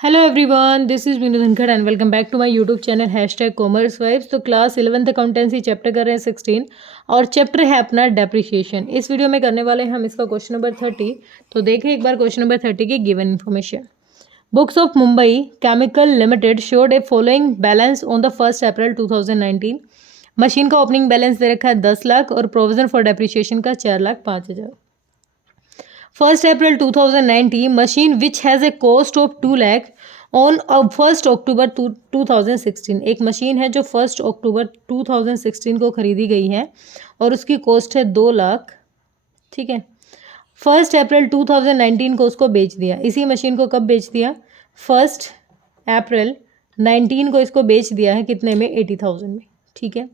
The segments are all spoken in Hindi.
Hello everyone, this is Meenu Dhankhar and welcome back to my YouTube channel hashtag commerce vibes. तो क्लास 11th अकाउंटेंसी चैप्टर कर रहे हैं 16 और चैप्टर है अपना डेप्रिसिएशन। इस वीडियो में करने वाले हैं हम इसका क्वेश्चन नंबर 30। तो देखें एक बार क्वेश्चन नंबर 30 की given information. Books of Mumbai chemical limited showed A following balance on the 1 April 2019। Machine का ओपनिंग बैलेंस दे रखा है 10 लाख और प्रोविजन फॉर डेप्रिसिएशन का 4,05,000। 1 April 2019 machine which has a cost of 2 lakh on 1 October 2016। एक मशीन है जो 1 अक्टूबर 2016 को खरीदी गई है और उसकी कॉस्ट है 2 लाख। ठीक है, 1 अप्रैल 2019 को उसको बेच दिया। इसी मशीन को कब बेच दिया? 1 अप्रैल 19 को इसको बेच दिया है कितने में? 80,000 में। ठीक है,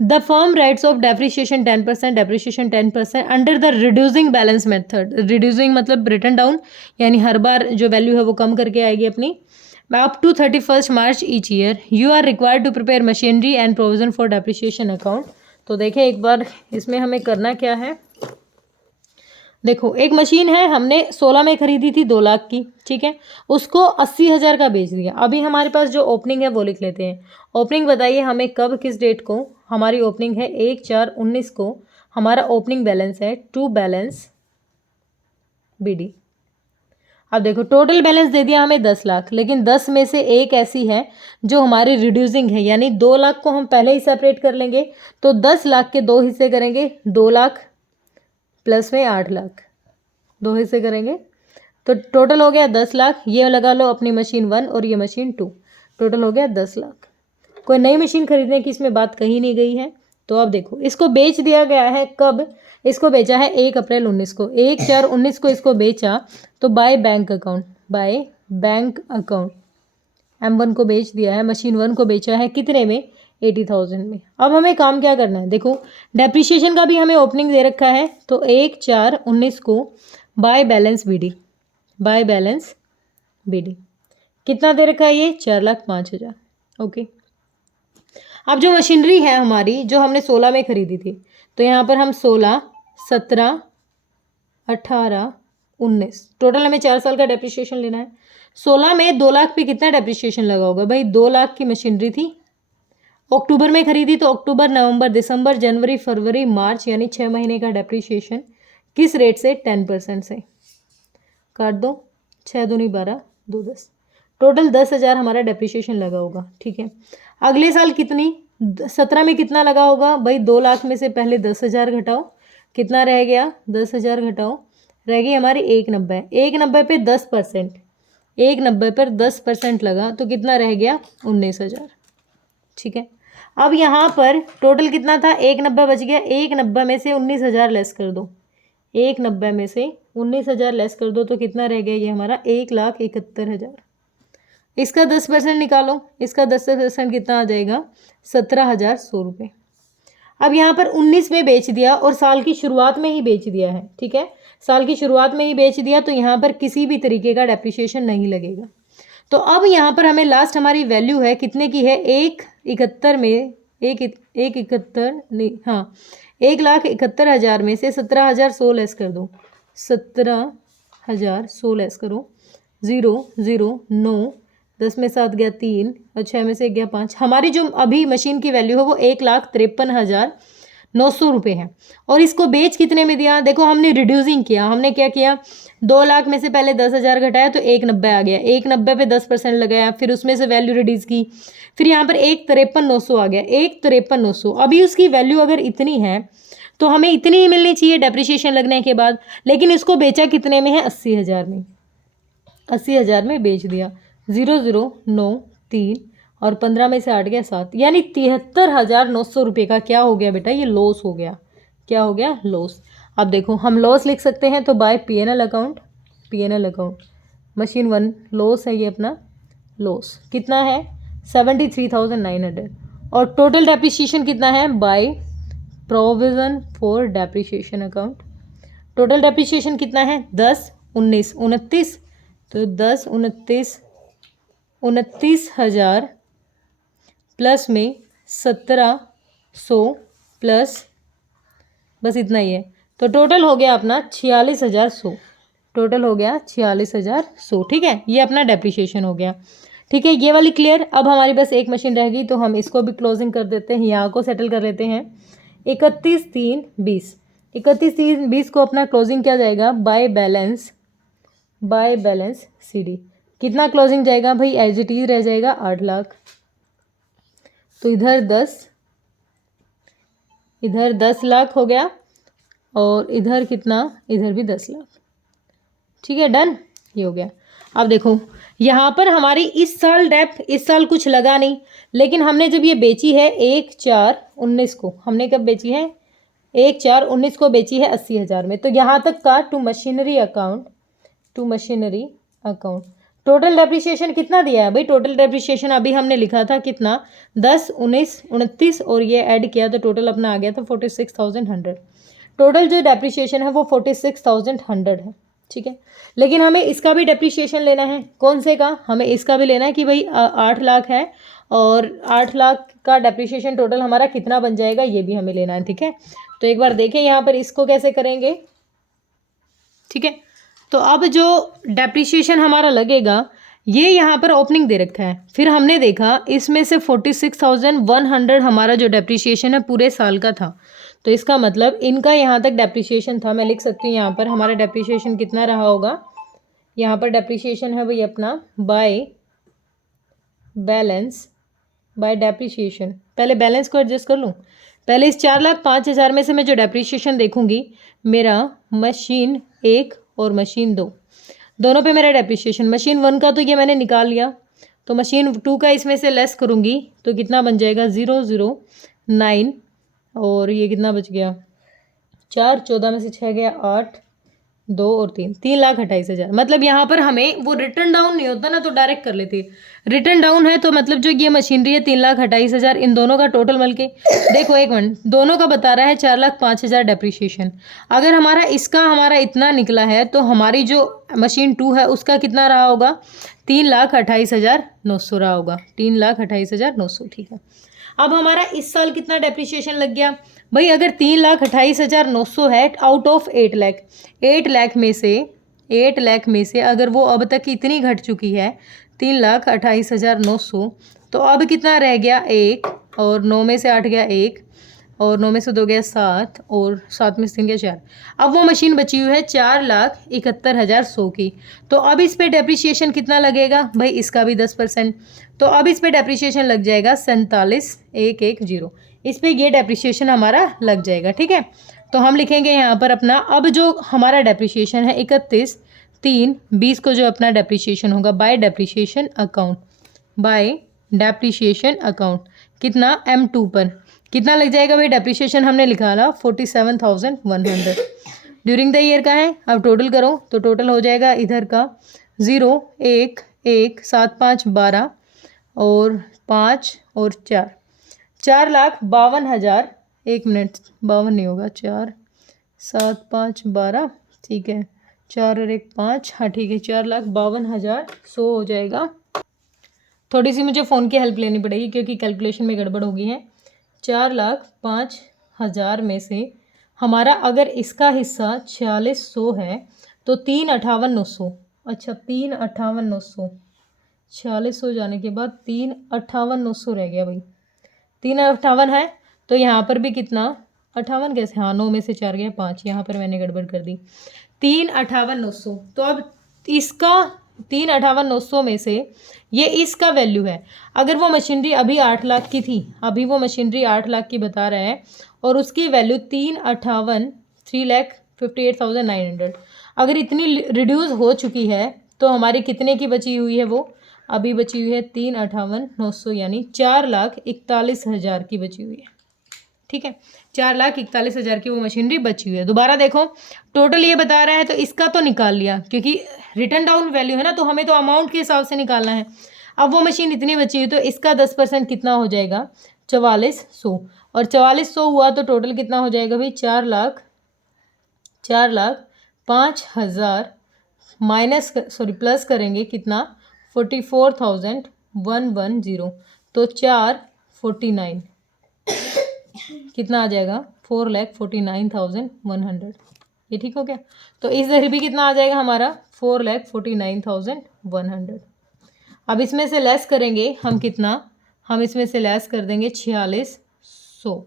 the firm rights of depreciation 10%, depreciation 10% under the reducing balance method. Reducing मतलब रिटर्न डाउन, यानी हर बार जो वैल्यू है वो कम करके आएगी अपनी। Up to 31 March each year you are required to prepare machinery and provision for depreciation account. तो देखें एक बार इसमें हमें करना क्या है। देखो, एक मशीन है हमने 16 में खरीदी थी 2 लाख की। ठीक है, उसको 80,000 का बेच दिया। अभी हमारे पास जो ओपनिंग है वो लिख लेते हैं। ओपनिंग बताइए हमें कब, किस डेट को? हमारी ओपनिंग है 1/4/19 को। हमारा ओपनिंग बैलेंस है टू बैलेंस बीडी। अब देखो, टोटल बैलेंस दे दिया हमें 10 लाख, लेकिन 10 में से एक ऐसी है जो हमारी रिड्यूसिंग है, यानी 2 लाख को हम पहले ही सेपरेट कर लेंगे। तो 10 लाख के 2 हिस्से करेंगे, 2 लाख प्लस में 8 लाख, 2 हिस्से करेंगे तो टोटल हो गया 10 लाख। ये लगा लो अपनी मशीन 1 और ये मशीन 2, टोटल हो गया 10 लाख। कोई नई मशीन खरीदने की इसमें बात कही नहीं गई है। तो अब देखो, इसको बेच दिया गया है कब? इसको बेचा है 1 अप्रैल 19 को। 1/4/19 को इसको बेचा तो by bank account, by bank account M1 को बेच दिया है। मशीन 1 को बेचा है कितने में? 80,000 में। अब हमें काम क्या करना है? देखो, डेप्रिसिएशन का भी हमें ओपनिंग दे रखा है तो 1/4/19 को by balance BD, by balance BD कितना दे रखा है? ये 4,05,000। ओके, अब जो मशीनरी है हमारी जो हमने 16 में खरीदी थी, तो यहाँ पर हम 16, 17, 18, 19, टोटल हमें 4 साल का डेप्रिसिएशन लेना है। 16 में 2 लाख पे कितना डेप्रिसिएशन लगा होगा भाई? 2 लाख की मशीनरी थी, अक्टूबर में खरीदी तो अक्टूबर, नवंबर, दिसंबर, जनवरी, फरवरी, मार्च, यानी 6 महीने का डेप्रिसिएशन। किस रेट से? 10% से। काट दो, 6 दूनी 12, 2 10, टोटल 10,000 हमारा डेप्रिसिएशन लगा होगा। ठीक है, अगले साल कितनी? 17 में कितना लगा होगा भाई? 2 लाख में से पहले 10,000 घटाओ, कितना रह गया? 10,000 घटाओ, रह गई हमारी 190। 190 पे 10%, 190 पर 10% लगा तो कितना रह गया? 19,000। ठीक है, अब यहाँ पर टोटल कितना था? 190 बच गया। 190 में से 19,000 लेस कर दो, 190 में से 19,000 लेस कर दो तो कितना रह गया? ये हमारा 1,71,000। इसका 10% निकालो, इसका 10% कितना आ जाएगा? 17,100 रुपये। अब यहाँ पर 19 में बेच दिया और साल की शुरुआत में ही बेच दिया है। ठीक है, साल की शुरुआत में ही बेच दिया तो यहाँ पर किसी भी तरीके का डेप्रिसिएशन नहीं लगेगा। तो अब यहाँ पर हमें लास्ट हमारी वैल्यू है कितने की है? 1,71 में 1,71 नहीं, हाँ, 1,71,000 में से 17,100 लेस कर दो, 17,100 लेस करो। 0 0 9, 10 में 7 गया 3 और 6 में से 1 गया 5। हमारी जो अभी मशीन की वैल्यू है वो 1,53,900 रुपये है। और इसको बेच कितने में दिया? देखो, हमने रिड्यूसिंग किया। हमने क्या किया? 2 लाख में से पहले 10,000 घटाया तो 190 आ गया। 190 पे 10% लगाया, फिर उसमें से वैल्यू रिड्यूस की, फिर यहाँ पर 1,53,900 आ गया। 1,53,900, अभी उसकी वैल्यू अगर इतनी है तो हमें इतनी ही मिलनी चाहिए डेप्रिसिएशन लगने के बाद। लेकिन इसको बेचा कितने में है? 80,000 में। 80,000 में बेच दिया। 0 0 9 3 और 15 में से 8 गया 7, यानी 73,900 रुपये का क्या हो गया बेटा? ये लॉस हो गया। क्या हो गया? लॉस। अब देखो, हम लॉस लिख सकते हैं तो by PNL account, PNL account machine 1 loss है, ये अपना लॉस कितना है? 73,900। और टोटल डेप्रिसिएशन कितना है? By provision for depreciation account. Total depreciation कितना है? 10 19 29, तो 10 29 29,000 प्लस में 1,700 प्लस, बस इतना ही है। तो टोटल हो गया अपना 46,100। टोटल हो गया 46,100। ठीक है, ये अपना डेप्रिसिएशन हो गया। ठीक है, ये वाली क्लियर। अब हमारी बस एक मशीन रह गई, तो हम इसको भी क्लोजिंग कर देते हैं, यहाँ को सेटल कर लेते हैं। 31/3/20, 31/3/20 को अपना क्लोजिंग क्या जाएगा, बाय बैलेंस CD। कितना क्लोजिंग जाएगा भाई, एज इट इज रह जाएगा 8 लाख। तो इधर 10 लाख हो गया, और इधर कितना, इधर भी 10 लाख। ठीक है, डन, ये हो गया। अब देखो यहाँ पर हमारी इस साल डेप, इस साल कुछ लगा नहीं, लेकिन हमने जब ये बेची है 1/4/19 को, हमने कब बेची है, 1/4/19 को बेची है 80,000 में। तो यहाँ तक का to machinery account total depreciation कितना दिया है भाई, टोटल डेप्रिसिएशन अभी हमने लिखा था कितना, 10, 19, 29 और ये ऐड किया तो टोटल अपना आ गया था 46,100। टोटल जो डेप्रिसिएशन है वो 46,100 है। ठीक है, लेकिन हमें इसका भी डेप्रिसिएशन लेना है। कौन से का, हमें इसका भी लेना है कि भाई 8 लाख है, और 8 लाख का डेप्रिसिएशन टोटल हमारा कितना बन जाएगा, ये भी हमें लेना है। ठीक है, तो एक बार देखें यहाँ पर इसको कैसे करेंगे। ठीक है, तो अब जो डेप्रिसिएशन हमारा लगेगा, ये यहाँ पर ओपनिंग दे रखा है, फिर हमने देखा इसमें से 46,100 हमारा जो डेप्रिसिएशन है पूरे साल का था। तो इसका मतलब इनका यहाँ तक डेप्रिसिएशन था। मैं लिख सकती हूँ यहाँ पर हमारा डेप्रिसिएशन कितना रहा होगा, यहाँ पर डेप्रिसिएशन है भाई अपना बाय डेप्रिसिएशन। पहले बैलेंस को एडजस्ट कर लूँ, पहले इस 4,05,000 में से मैं जो डेप्रिसिएशन देखूंगी, मेरा मशीन 1 और मशीन 2 दोनों पे मेरा डेप्रिसिएशन, मशीन 1 का तो ये मैंने निकाल लिया, तो मशीन 2 का इसमें से लेस करूँगी तो कितना बन जाएगा, 009, और ये कितना बच गया, 4, 14 में से 6 गया 8, 2 और 3, 3,28,000। मतलब यहाँ पर हमें वो रिटर्न डाउन नहीं होता ना, तो डायरेक्ट कर लेते। रिटर्न डाउन है तो मतलब जो ये मशीनरी है 3,28,000, इन दोनों का टोटल मिल के देखो, एक मिनट, दोनों का बता रहा है 4,05,000 डेप्रिसिएशन। अगर हमारा इतना निकला है, तो हमारी जो मशीन 2 है उसका कितना रहा होगा, 3,28,900 रहा होगा, 3,28,900। ठीक है, अब हमारा इस साल कितना डेप्रिसिएशन लग गया भाई, अगर 3,28,900 है आउट ऑफ 8 लाख, 8 लाख में से अगर वो अब तक इतनी घट चुकी है 3,28,900, तो अब कितना रह गया, 1, और 9 में से 8 गया 1, और 9 में से 2 गया 7, और 7 में से 3 गया 4। अब वो मशीन बची हुई है 4,71,100 की। तो अब इस पे डेप्रिसिएशन कितना लगेगा भाई, इसका भी 10%, तो अब इस पे डेप्रिसिएशन लग जाएगा 47,110। इस पे ये डेप्रिसिएशन हमारा लग जाएगा। ठीक है, तो हम लिखेंगे यहाँ पर अपना, अब जो हमारा डेप्रिसिएशन है 31/3/20 को जो अपना डेप्रिसिएशन होगा बाय डेप्रिसिएशन अकाउंट, कितना, M2 पर कितना लग जाएगा भाई, डेप्रिसिएशन हमने लिखा ना 47,100 ड्यूरिंग द ईयर का है। अब टोटल करो तो टोटल हो जाएगा इधर का 0, 1, 1, 7, 5, 12 और 5 और 4, 4,52,000। 1 मिनट, 52 नहीं होगा, 4, 7, 5, 12, ठीक है, 4 और 1 5, हाँ ठीक है, 4,52,100 हो जाएगा। थोड़ी सी मुझे फ़ोन की हेल्प लेनी पड़ेगी क्योंकि कैलकुलेशन में गड़बड़ हो गई है। 4,05,000 में से हमारा अगर इसका हिस्सा 4600 है तो 3,58,900, अच्छा 3,58,900, 4600 जाने के बाद 3,58,900 रह गया भाई, 3,58 है। तो यहाँ पर भी कितना, 58 कैसे, हाँ 9 में से 4 गया 5, यहाँ पर मैंने गड़बड़ कर दी, 3,58,900। तो अब इसका 3,58,900 में से ये इसका वैल्यू है। अगर वो मशीनरी अभी 8 लाख की थी, अभी वो मशीनरी 8 लाख की बता रहा है और उसकी वैल्यू 3,58,900, अगर इतनी रिड्यूस हो चुकी है तो हमारी कितने की बची हुई है, वो अभी बची हुई है 3,58,900 यानी 4,41,000 की बची हुई है। ठीक है, 4,41,000 की वो मशीनरी बची हुई है। दोबारा देखो, टोटल ये बता रहा है तो इसका तो निकाल लिया क्योंकि रिटर्न डाउन वैल्यू है ना, तो हमें तो अमाउंट के हिसाब से निकालना है। अब वो मशीन इतनी बची हुई तो इसका 10% कितना हो जाएगा, 4,400, और 4,400 हुआ तो टोटल कितना हो जाएगा भाई, 4,05,000 माइनस प्लस करेंगे कितना, 44,110, तो 449 कितना आ जाएगा, 4,49,100। ये ठीक हो गया। तो इधर भी कितना आ जाएगा हमारा 4,49,100। अब इसमें से लेस करेंगे हम कितना, हम इसमें से लेस कर देंगे 4600,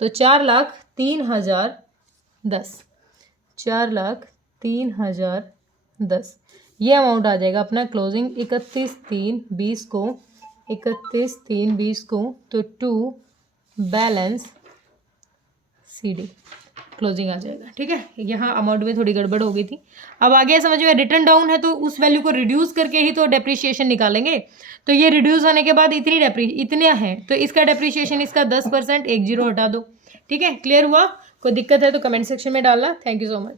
तो 4,03,010, 4,03,010 ये अमाउंट आ जाएगा अपना क्लोजिंग 31/3/20 को, 31/3/20 को, तो टू बैलेंस CD क्लोजिंग आ जाएगा। ठीक है, यहाँ अमाउंट में थोड़ी गड़बड़ हो गई थी। अब आगे समझ में, रिटर्न डाउन है तो उस वैल्यू को रिड्यूस करके ही तो डेप्रिसिएशन निकालेंगे। तो ये रिड्यूस होने के बाद इतने हैं, तो इसका डेप्रिसिएशन इसका 10%, 1 0 हटा दो। ठीक है, क्लियर हुआ? कोई दिक्कत है तो कमेंट सेक्शन में डालना। Thank you so much.